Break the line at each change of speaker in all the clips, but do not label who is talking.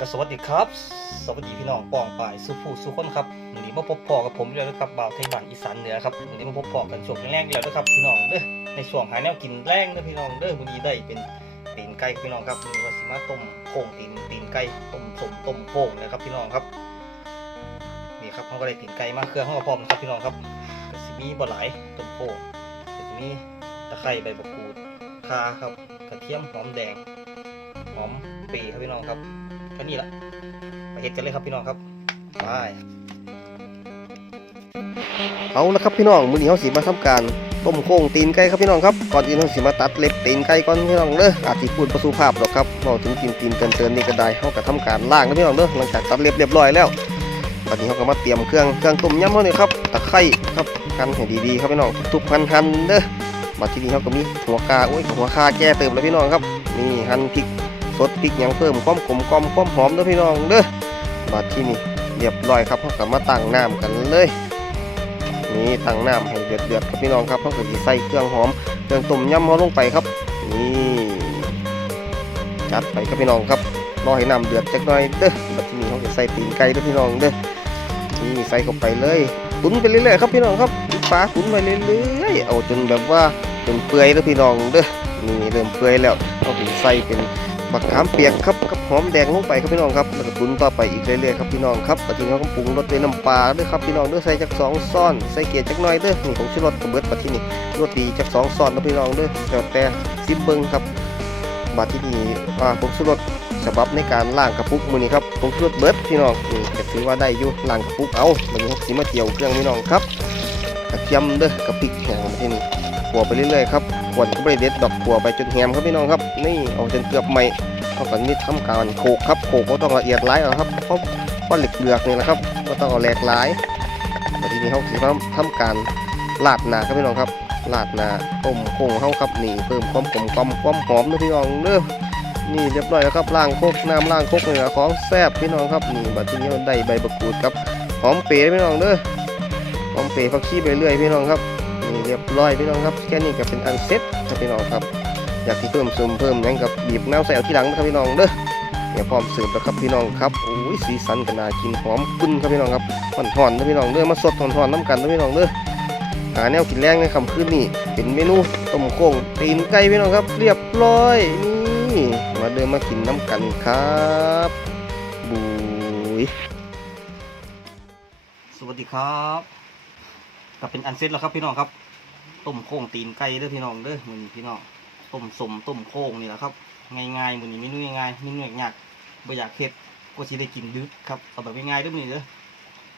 กสวัสดีครับ สวัสดีพี่น้องปองป่ายสุภูสุคนครับวันนี้มาพบพอกับผมอีกแล้วนะครับบ่าวไทยบ้านอีสานเหนือครับวันนี้มาพบพอกันช่วงแรกๆแล้วนะครับพี่น้องเด้อในช่วงหายแนวกินแรงเด้อพี่น้องเด้อวันนี้ได้เป็นตีนไก่พี่น้องครับวันนี้ว่าสิมาต้มโค้งตีนตีนไก่ต้มสมต้มโค้งนะครับพี่น้องครับนี่ครับเขาก็ได้ตีนไก่มาเครื่องเขาก็พร้อมนะครับพี่น้องครับก็สิมีบ่หลต้มโค้งก็สิมีตะไคร้ใบมะกรูดข่าครับกระเทียมหอมแดงหอมปีครับพี่น้องครับ ก็นี่แหละไปเฮ็ดกันเลยครับพี่น้องครับไป
เอาละครับพี่น้องมือนี้เฮาสิมาทำการต้มโค้งตีนไก่ครับพี่น้องครับก่อนอื่นเฮาสิมาตัดเล็บตีนไก่ก่อนพี่น้องเด้ออาจสิพูดประสุภาพดอกครับเว้าถึงตีนตีนเตือนนี่ก็ได้เฮาก็ทำการล้างนะพี่น้องเด้อหลังจากตัดเล็บเรียบร้อยแล้วบัดนี้เฮาก็มาเตรียมเครื่องเครื่องต้มยำเฮานี่ครับตะไคร้ครับหั่นให้ดีๆครับพี่น้องทุบหั่นๆเด้อบัดทีนี้เฮาก็มีหัวคาโอ้ยหัวคาแก่เติมแล้วพี่น้องครับนี่หั่นพริก สดพริกยังเพิ่มความกลมกลอมความหอมเด้อพี่น้องเด้อบัดที่นี่เรียบร้อยครับเราก็มาตั้งน้ำกันเลยนี่ตั้งน้ำให้เดือดเดือดครับพี่น้องครับเราก็สิใส่เครื่องหอมเครื่องต้มยำเราลงไปครับนี่จัดไปครับพี่น้องครับรอให้น้ำเดือดจักหน่อยเด้อบัดที่นี่เราจะใส่ตีนไก่ด้อพี่น้องเด้อนี่ใส่เข้าไปเลยตุ๋นไปเรื่อยๆครับพี่น้องครับปิดฝาตุ๋นไปเรื่อยๆเอาจนแบบว่าจนเปื่อยเด้อพี่น้องเด้อนี่เริ่มเปื่อยแล้วเราถึงใส่เป็น บักขามเปียกครับกับหอมแดงลงไปครับพี่น้องครับแล้วก็ตุ๋นต่อไปอีกเรื่อยๆครับพี่น้องครับปัจจุบันก็ปรุงรสด้วยน้ำปลาด้วยครับพี่น้องด้อใส่จากสองซ้อนใส่เกลือจักหน่อยด้อนี่ผมชื่อรสกระเบิดปัจจุบันรสดีจากสองซ้อนนะพี่น้องด้อแล้วแต่ซิมเบิงครับบัดที่นี่อ่าผมชื่อรสฉบับในการล่างกระปุกมือนี้ครับผมชื่อรสเบิดพี่น้องนี่ก็ถือว่าได้อยู่ล่างกระปุกเอาบัดนี้มสิมาเกี่ยวเครื่องพี่น้องครับกระเทียมด้อกระปิกแห้งที่นี่ขัวไปเรื่อยๆครับ ขวนก็ไม่เด็ดดอกขัวไปจนแหมครับพี่น้องครับนี่เอาจนเกือบไหมเขาก็มีทำการโขกครับโขกก็ต้องละเอียดหลายเอาครับเพราะเพราเหล็กเปลือกนี่นะครับ ก็ต้องเอาแหลกหลายต่ทีนี้เขาสิมาทำการลาดหนาครับพี่น้องครับลาดหนาต้มโค้งเข้าครับนี่เพิ่มความกลมกล่อมความหอมนะพี่น้องเด้อนี่เรียบร้อยแล้วครับล่างโคกน้ำล่างโคกนี่นะของแซ่บพี่น้องครับนี่บัดทีนี้มันได้ใบมะกรูดครับหอมเปรย์พี่น้องเด้อหอมเปรย์ผักชีไปเรื่อยพี่น้องครับ นี่เรียบร้อยพี่น้องครับแค่นี้ก็เป็นอันเซ็ตครับพี่น้องครับ อยากที่เพิ่มซึมเพิ่มหยังกับบีบน้ำใส่เอาที่หลังนะครับพี่น้องเด้อเนี่ยพร้อมเสิร์ฟแล้วครับพี่น้องครับโอ้ยสีสันก็น่ากินหอมขึ้นครับพี่น้องครับห่อนๆนะพี่น้องเด้อมาสดห่อนๆน้ำกันนะพี่น้องเด้อหาแนวกินแรงในค่ำคืนนี้เป็นเมนูต้มโค้งตีนไก่พี่น้องครับ เรียบร้อยนี่มาเดินมากินน้ำกันครับบุยสวัสดีครับ
ก็เป็นอันเสร็จแล้วครับพี่น้องครับ ต้มโค้งตีนไก่เด้อพี่น้องเด้อมือนี้พี่น้องต้มสมต้มโค้งนี่แหละครับง่ายๆมือนี้เมนูง่ายๆเมนูยากๆบ่อยากเฮ็ดก็สิได้กินดึกครับเอาแบบง่ายๆเด้อมือนี้เด้อ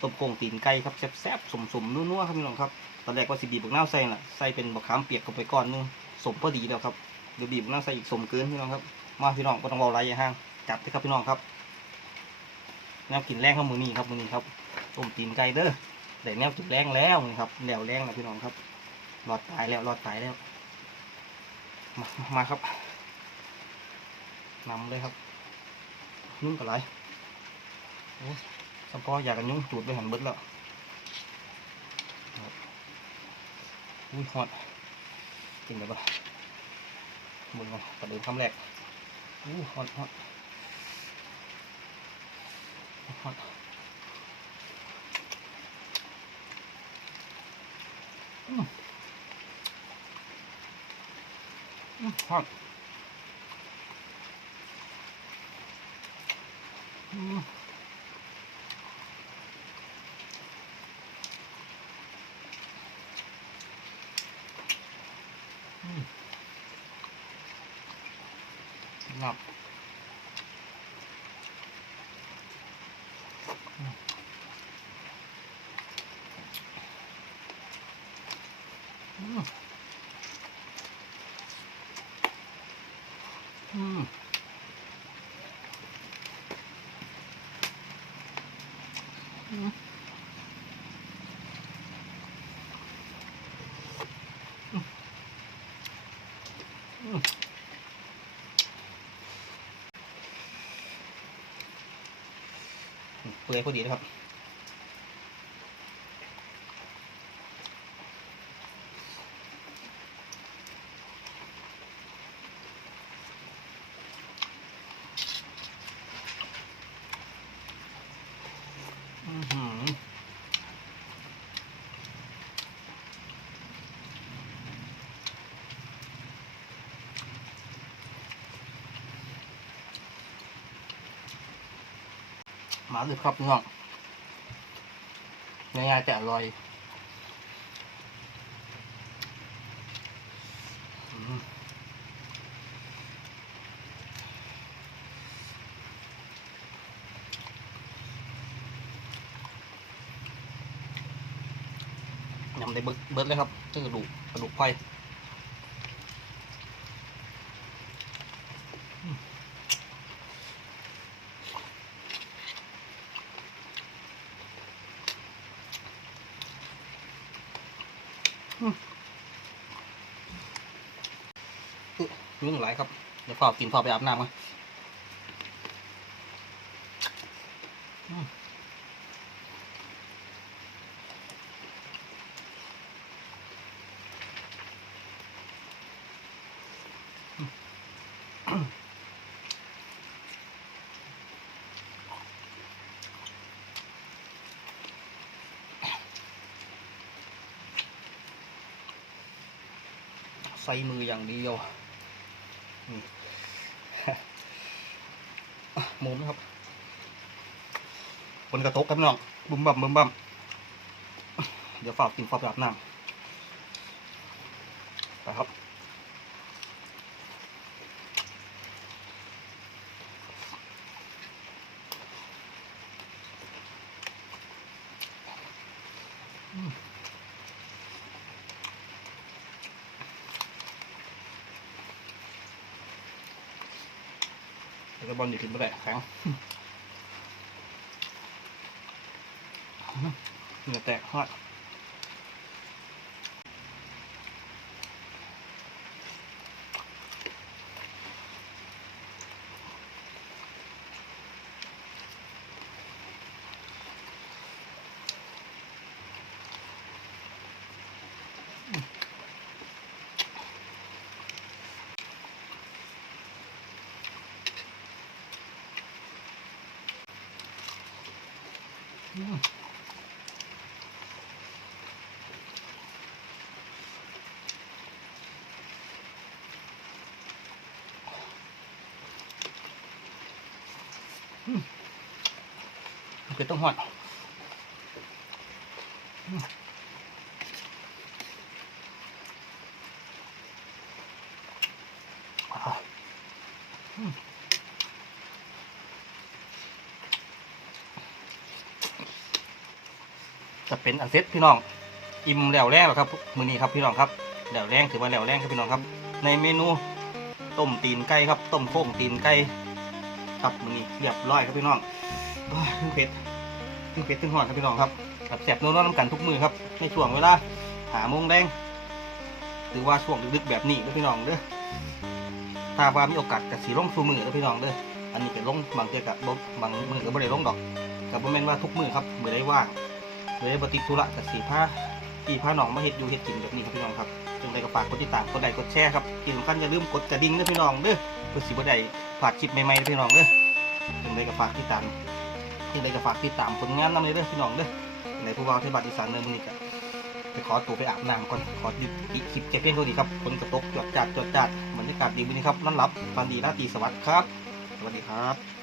ต้มโค้งตีนไก่ครับแซ่บๆสมๆนัวๆครับพี่น้องครับตอนแรกว่าสิบีบบักนาใส่น่ะใส่เป็นบักขามเปียกเข้าไปก่อนนึงสมพอดีแล้วครับเดี๋ยวบีบบักนาใส่อีกสมเกินพี่น้องครับมาพี่น้องบ่ต้องเว้าหลายอย่าห่างจัดเลยครับพี่น้องครับแนวกินแรงครับมือนี้ครับมือนี้ครับต้มตีนไก่เด้อได้แนวกินแรงแล้วนี่ครับแนวแรงแล้วพี่น้องครับ รอดตายแล้วรอดตายแล้วมามาครับนำเลยครับนุ่งกับไรโอ้สปออยากกันยุ่งจูดไปหันเบิดแล้วอุ้ยฮอดจริงหรือเปล่าบุญมาประเดินคำแรกอู้ฮอดฮอดฮอดอืม อืมฮอดอืมอืมหลับอืมอืมอืมอืมอืม เปื่อยพอดีนะครับ มาเลยครับพี่น้องง่ายๆแต่อร่อยยำได้เบิดเบิดเลยครับเจอกระดูกกระดูกไฟ ยุ่งหลายครับ เดี๋ยวพอกินพอไปอาบน้ำกัน ใส่มืออย่างเดียวนี่อะหมุนครับบนกระทกครับน้องบุ้มบั่มบุ้มบั่มเดี๋ยวฝากกินฝากไปอาบน้ำไปครับ บอลอยู่ถึงเมื่อไหร่แข็งเหงื่อแตกฮอด เกิดต้องฮอดอ่าอืม จะเป็นอันเซ็ตพี่น้อง อิ่มแล้วแรงแล้วครับมือนี้ครับพี่น้องครับแล้วแรงถือว่าแล้วแรงครับพี่น้องครับ ในเมนูต้มตีนไก่ครับต้มโค้งตีนไก่ครับมือนี้เรียบร้อยครับพี่น้องโอ้ยถึงเผ็ดถึงเผ็ดถึงหอนครับพี่น้องครับกับแสบนัวน้ำกันทุกมือครับในช่วงเวลาหาโมงแดงหรือว่าช่วงดึกๆแบบนี้นะพี่น้องเด้อถ้าว่ามีโอกาสกับสีลงสูมือนะพี่น้องเด้ออันนี้เป็นลงบางเทีกับบางมือก็บ่ได้ลงดอกกับบ่แม่นว่าทุกมือครับมือได้ว่าง มือได้บ่ติดธุระกับสีผ้าที่พาหนองมาเฮ็ดอยู่เฮ็ดกินแบบนี้ครับพี่น้องครับจึงได้ก็ฝากกดติดตามกดไลค์กดแชร์ครับที่สำคัญอย่าลืมกดกระดิ่งด้วยพี่น้องเด้อเพื่อสิบ่ได้พลาดคลิปใหม่ๆด้อพี่น้องเด้อจึงได้ก็ฝากติดตามจึงได้ก็ฝากติดตามผลงานนำเลยเด้อพี่น้องเด้อในผู้ว่าเทศบาลอีสานเนินมือนี้ก็ไปขอตัวไปอาบน้ำก่อนขอดิอีกคลิปแค่เพียงเท่านี้ครับฝนกระตกจวดจัดจวดจัดบรรยากาศดีมื้อนี้ครับนอนหลั
บฝันดีราตรีสวัสดิ์ครับ สวัสดีครับ